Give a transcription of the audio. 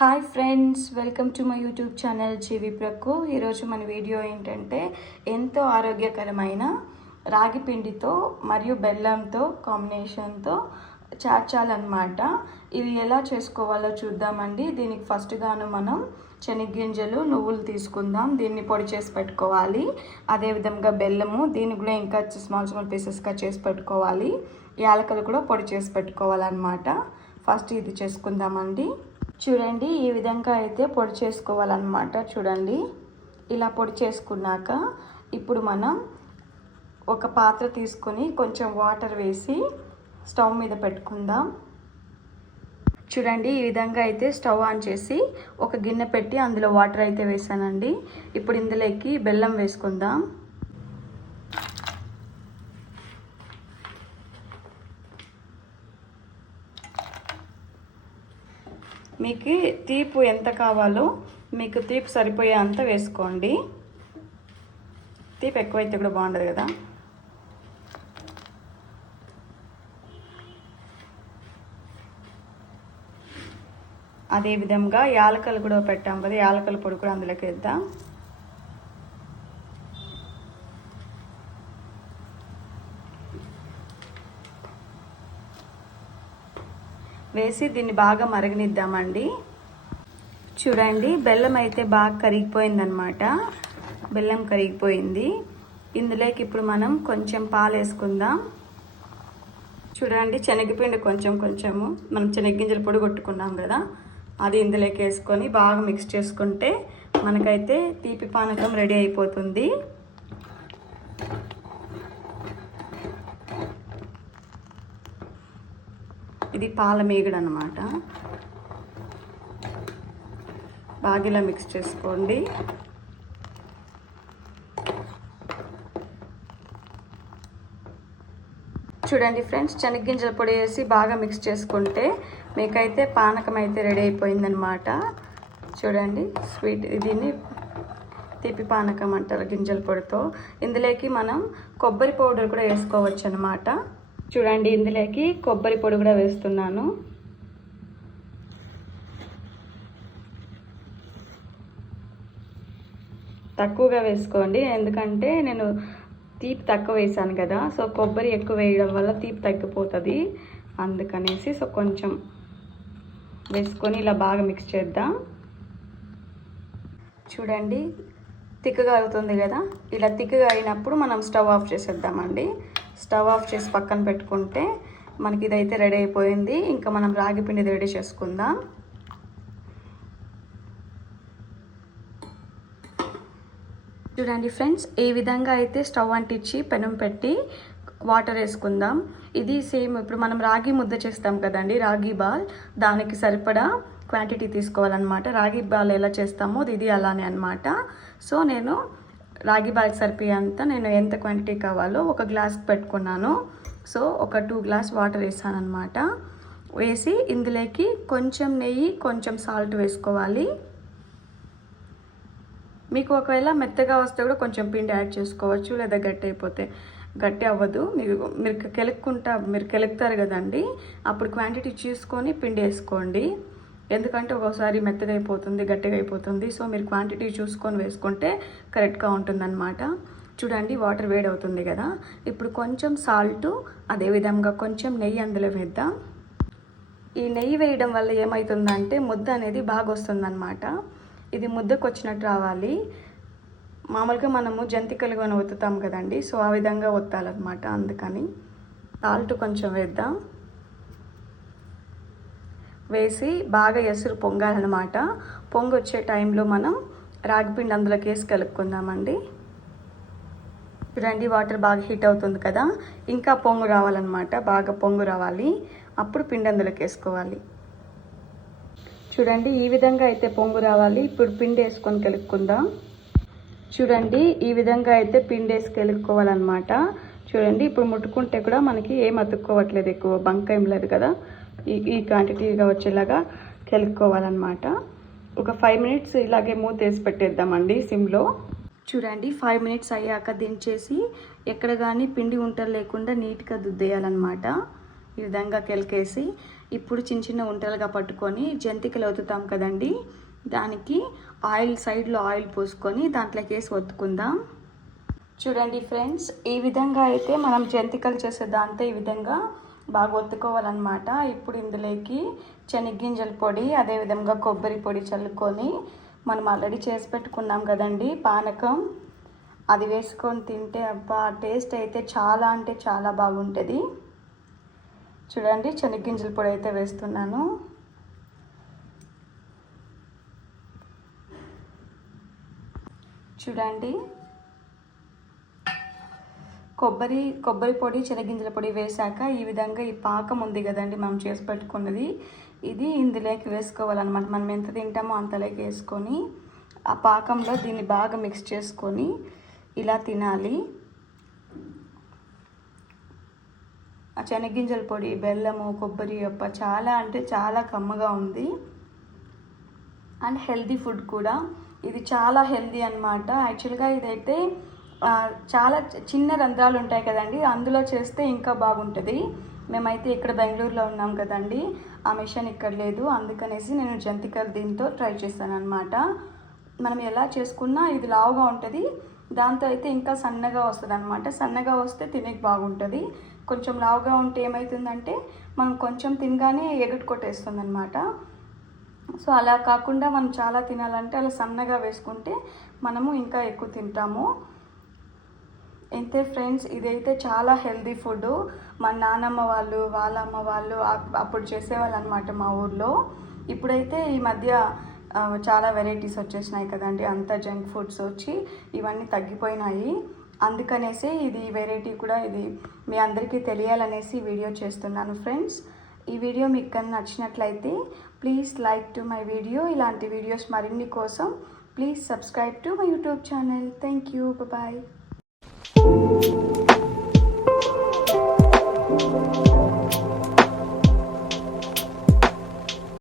Hi friends welcome to my YouTube channel జీవి ప్రక్కు ఈరోజు మన వీడియో ఏంటంటే ఎంతో ఆరోగ్యకరమైన రాగి పిండితో మరియు బెల్లంతో కాంబినేషన్తో చార్చాలన్నమాట. ఇది ఎలా చేసుకోవాలో చూద్దామండి. దీనికి ఫస్ట్గాను మనం శనగ్గింజలు నువ్వులు తీసుకుందాం. దీన్ని పొడి చేసి పెట్టుకోవాలి. అదేవిధంగా బెల్లము దీన్ని కూడా ఇంకా స్మాల్ స్మాల్ పీసెస్గా చేసి పెట్టుకోవాలి. యాలకలు కూడా పొడి చేసి పెట్టుకోవాలన్నమాట. ఫస్ట్ ఇది చేసుకుందామండి. చూడండి ఈ విధంగా అయితే పొడి చేసుకోవాలన్నమాట చూడండి. ఇలా పొడి చేసుకున్నాక ఇప్పుడు మనం ఒక పాత్ర తీసుకొని కొంచెం వాటర్ వేసి స్టవ్ మీద పెట్టుకుందాం. చూడండి ఈ విధంగా అయితే స్టవ్ ఆన్ చేసి ఒక గిన్నె పెట్టి అందులో వాటర్ అయితే వేసానండి. ఇప్పుడు ఇందులోకి బెల్లం వేసుకుందాం. మీకు తీపు ఎంత కావాలో మీకు తీపి సరిపోయే అంత వేసుకోండి. తీపి ఎక్కువైతే కూడా బాగుండదు కదా. అదే విధంగా యాలకలు కూడా పెట్టాం కదా యాలకల పొడి కూడా అందులోకి వేద్దాం. వేసి దీన్ని బాగా మరగనిద్దామండి. చూడండి బెల్లం అయితే బాగా కరిగిపోయిందనమాట బెల్లం కరిగిపోయింది. ఇందులోకి ఇప్పుడు మనం కొంచెం పాలు వేసుకుందాం. చూడండి శనగపిండి కొంచెం కొంచెము. మనం శనగగింజలు పొడి కొట్టుకున్నాం కదా అది ఇందులోకి వేసుకొని బాగా మిక్స్ చేసుకుంటే మనకైతే తీపి పానకం రెడీ అయిపోతుంది. ఇది పాల మేగడ అనమాట బాగా ఇలా మిక్స్ చేసుకోండి. చూడండి ఫ్రెండ్స్ శనగ్గింజల పొడి వేసి బాగా మిక్స్ చేసుకుంటే మీకైతే పానకం అయితే రెడీ అయిపోయిందనమాట. చూడండి స్వీట్ దీన్ని తీపి పానకం అంటారు గింజల పొడితో. ఇందులోకి మనం కొబ్బరి పౌడర్ కూడా వేసుకోవచ్చు అనమాట చూడండి ఇందులోకి కొబ్బరి పొడి కూడా వేస్తున్నాను. తక్కువగా వేసుకోండి ఎందుకంటే నేను తీపి తక్కువ వేసాను కదా సో కొబ్బరి ఎక్కువ వేయడం వల్ల తీపి తగ్గిపోతుంది. అందుకనేసి సో కొంచెం వేసుకొని ఇలా బాగా మిక్స్ చేద్దాం. చూడండి తిక్కగా అవుతుంది కదా? ఇలా తిక్కగా అయినప్పుడు మనం స్టవ్ ఆఫ్ చేసేద్దామండి. స్టవ్ ఆఫ్ చేసి పక్కన పెట్టుకుంటే మనకి ఇదైతే రెడీ అయిపోయింది. ఇంకా మనం రాగి పిండి రెడీ చేసుకుందాం. చూడండి ఫ్రెండ్స్ ఏ విధంగా అయితే స్టవ్ అంటించి పెనం పెట్టి వాటర్ వేసుకుందాం. ఇది సేమ్ ఇప్పుడు మనం రాగి ముద్ద చేస్తాం కదండి రాగి బాల్. దానికి సరిపడా క్వాంటిటీ తీసుకోవాలన్నమాట. రాగి బాల్ ఎలా చేస్తామో ఇది అలానే అనమాట సో నేను రాగి బాల్కి సరిపోయేంత నేను ఎంత క్వాంటిటీ కావాలో ఒక గ్లాస్ పెట్టుకున్నాను. సో ఒక టూ గ్లాస్ వాటర్ వేసాను అనమాట వేసి ఇందులోకి కొంచెం నెయ్యి కొంచెం సాల్ట్ వేసుకోవాలి. మీకు ఒకవేళ మెత్తగా వస్తే కూడా కొంచెం పిండి యాడ్ చేసుకోవచ్చు లేదా గట్టి అయిపోతే. గట్టి అవ్వదు. మీరు మీరు కెలుక్కుంటా మీరు కెలుక్తారు కదండి. అప్పుడు క్వాంటిటీ చూసుకొని పిండి వేసుకోండి. ఎందుకంటే ఒకసారి మెత్తగా అయిపోతుంది గట్టిగా అయిపోతుంది. సో మీరు క్వాంటిటీ చూసుకొని వేసుకుంటే కరెక్ట్గా ఉంటుందన్నమాట. చూడండి వాటర్ వేడవుతుంది కదా. ఇప్పుడు కొంచెం సాల్ట్ అదేవిధంగా కొంచెం నెయ్యి అందులో వేద్దాం. ఈ నెయ్యి వేయడం వల్ల ఏమవుతుందంటే ముద్ద అనేది బాగా వస్తుందన్నమాట ఇది ముద్దకు వచ్చినట్టు రావాలి. మామూలుగా మనము జంతికలుగా ఒత్తుతాం కదండి సో ఆ విధంగా ఒత్తాలన్నమాట అందుకని. సాల్ట్ కొంచెం వేద్దాం. వేసి బాగా ఎసురు పొంగాలన్నమాట. పొంగి వచ్చే టైంలో మనం రాగిపిండి అందులోకి వేసి కలుపుకుందామండి. చూడండి వాటర్ బాగా హీట్ అవుతుంది కదా. ఇంకా పొంగు రావాలన్నమాట. బాగా పొంగు రావాలి. అప్పుడు పిండి అందులోకి వేసుకోవాలి. చూడండి ఈ విధంగా అయితే పొంగు రావాలి. ఇప్పుడు పిండి వేసుకొని కలుపుకుందాం. చూడండి ఈ విధంగా అయితే పిండి వేసి కలుపుకోవాలన్నమాట. చూడండి ఇప్పుడు ముట్టుకుంటే కూడా మనకి ఏం అతుక్కోవట్లేదు ఎక్కువ. బంక ఏం లేదు కదా. ఈ ఈ క్వాంటిటీగా వచ్చేలాగా కలుపుకోవాలన్నమాట ఒక ఫైవ్ మినిట్స్ ఇలాగే మూత వేసి పెట్టేద్దామండి సిమ్లో. చూడండి ఫైవ్ మినిట్స్ అయ్యాక దించేసి ఎక్కడ కానీ పిండి ఉంటలు లేకుండా నీట్గా దుద్దేయాలన్నమాట. ఈ విధంగా కెలికేసి ఇప్పుడు చిన్న చిన్న ఉంటలుగా పట్టుకొని జంతికలు ఒత్తుతాం కదండి దానికి ఆయిల్ సైడ్లో ఆయిల్ పోసుకొని దాంట్లోకి వేసి ఒత్తుకుందాం. చూడండి ఫ్రెండ్స్ ఈ విధంగా అయితే మనం జంతికలు చేసే దాంతో ఈ విధంగా బాగా ఒత్తుకోవాలన్నమాట. ఇప్పుడు ఇందులోకి శనగ్గింజల పొడి అదేవిధంగా కొబ్బరి పొడి చల్లుకొని మనం ఆల్రెడీ చేసి పెట్టుకున్నాం కదండి పానకం. అది వేసుకొని తింటే అబ్బా టేస్ట్ అయితే చాలా అంటే చాలా బాగుంటుంది. చూడండి శనగ్గింజల పొడి అయితే వేస్తున్నాను. చూడండి కొబ్బరి కొబ్బరి పొడి శనగింజల పొడి వేశాక ఈ విధంగా ఈ పాకం ఉంది కదండి మనం చేసి పెట్టుకున్నది. ఇది ఇందులోకి వేసుకోవాలన్నమాట. మనం ఎంత తింటామో అంతలోకి వేసుకొని ఆ పాకంలో దీన్ని బాగా మిక్స్ చేసుకొని ఇలా తినాలి. ఆ శనగింజల పొడి బెల్లము కొబ్బరి యొక్క చాలా అంటే చాలా కమ్మగా ఉంది. అండ్ హెల్దీ ఫుడ్ కూడా. ఇది చాలా హెల్దీ అనమాట యాక్చువల్గా ఇదైతే చాలా చి- చిన్న రంధ్రాలు ఉంటాయి కదండి. అందులో చేస్తే ఇంకా బాగుంటుంది. మేమైతే ఇక్కడ బెంగళూరులో ఉన్నాం కదండి. ఆ మిషన్ ఇక్కడ లేదు. అందుకనేసి నేను జంతికలు దీంతో ట్రై చేశాను అనమాట మనం ఎలా చేసుకున్నా ఇది లావుగా ఉంటుంది. దాంతో అయితే ఇంకా సన్నగా వస్తుంది అనమాట సన్నగా వస్తే తినేకి బాగుంటుంది. కొంచెం లావుగా ఉంటే ఏమవుతుందంటే మనం కొంచెం తినగానే ఎగటి కొట్టేస్తుంది అనమాట సో అలా కాకుండా మనం చాలా తినాలంటే అలా సన్నగా వేసుకుంటే మనము ఇంకా ఎక్కువ తింటాము. అయితే ఫ్రెండ్స్ ఇదైతే చాలా హెల్దీ ఫుడ్. మా నానమ్మ వాళ్ళు వాళ్ళ అమ్మ వాళ్ళు అప్- అప్పుడు చేసేవాళ్ళు అనమాట మా ఊర్లో. ఇప్పుడైతే ఈ మధ్య చాలా వెరైటీస్ వచ్చేసినాయి కదండి. అంతా జంక్ ఫుడ్స్ వచ్చి ఇవన్నీ తగ్గిపోయినాయి. అందుకనేసి ఇది వెరైటీ కూడా ఇది మీ అందరికీ తెలియాలనేసి వీడియో చేస్తున్నాను ఫ్రెండ్స్. ఈ వీడియో మీకు కన్నా నచ్చినట్లయితే please like to my video. ఇలాంటి వీడియోస్ మరిన్ని కోసం please subscribe to my YouTube channel. Thank you bye Música